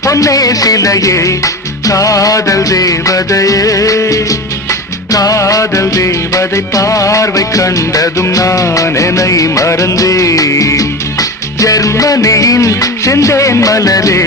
பொன்னே சிலையே காதல் தேவதையே காதல் தேவதை பார்வை கண்டதும் நான் என்னை மறந்தேன் ஜெர்மனியின் செந்தேன் மலரே